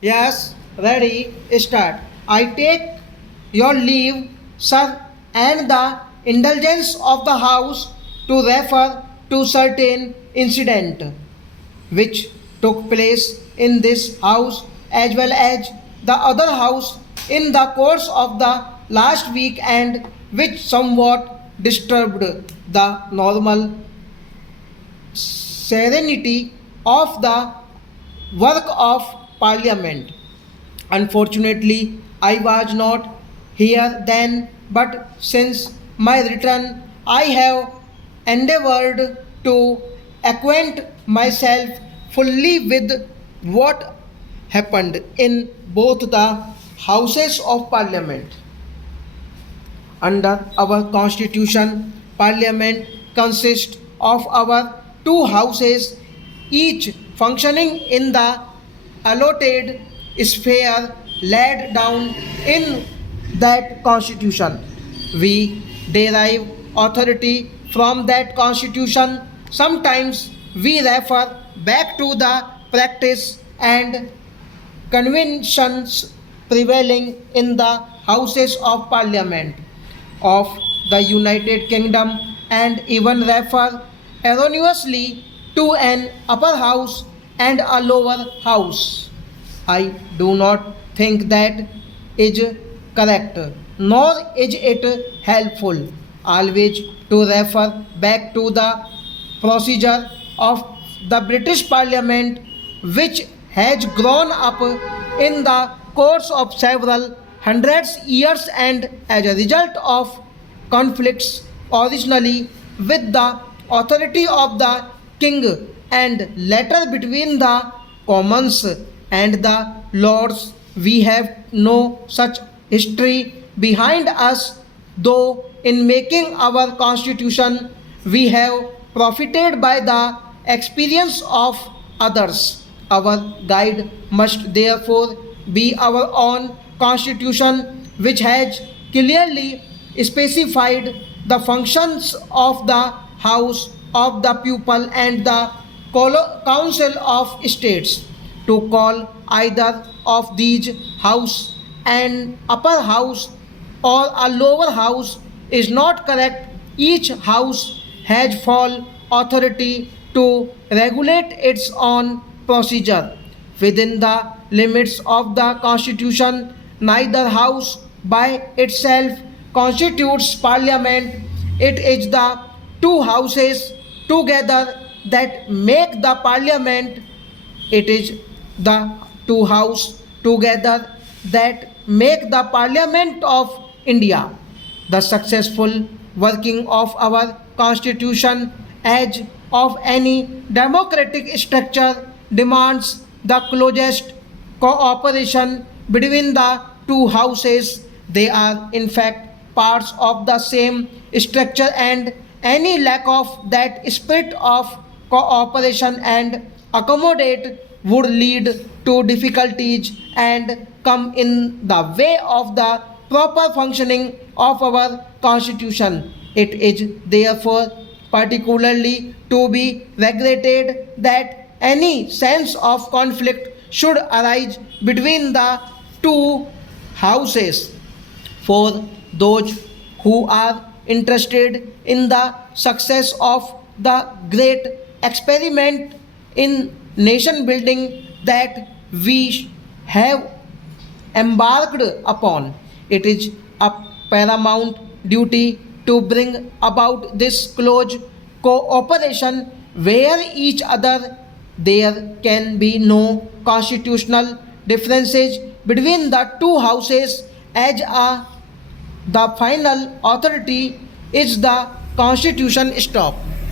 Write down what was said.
Yes, ready, start. I take your leave, sir, and the indulgence of the House to refer to certain incident which took place in this house as well as the other house in the course of the last week and which somewhat disturbed the normal serenity of the work of parliament. Unfortunately, I was not here then, but since my return, I have endeavored to acquaint myself fully with what happened in both the houses of parliament. Under our constitution, parliament consists of our two houses, each functioning in the allotted sphere laid down in that constitution. We derive authority from that constitution. Sometimes we refer back to the practice and conventions prevailing in the Houses of Parliament of the United Kingdom and even refer erroneously to an upper house and a lower house. I do not think that is correct, nor is it helpful always to refer back to the procedure of the British Parliament, which has grown up in the course of several hundreds years and as a result of conflicts originally with the authority of the king and later between the commons and the lords. We have no such history behind us, though in making our constitution we have profited by the experience of others. Our guide must therefore be our own constitution, which has clearly specified the functions of the House of the People and the Council of States. To call either of these house an upper house or a lower house is not correct. Each house has full authority to regulate its own procedure within the limits of the constitution. Neither house by itself constitutes parliament. It is the two houses together that make the parliament. It is the two houses together that make the parliament of India. The successful working of our constitution as of any democratic structure demands the closest cooperation between the two houses. They are in fact parts of the same structure, and any lack of that spirit of cooperation and accommodate would lead to difficulties and come in the way of the proper functioning of our constitution. It is therefore particularly to be regretted that any sense of conflict should arise between the two houses. For those who are interested in the success of the great experiment in nation building that we have embarked upon, it is a paramount duty to bring about this close cooperation where each other there can be no constitutional differences between the two houses as the final authority is the constitution stop.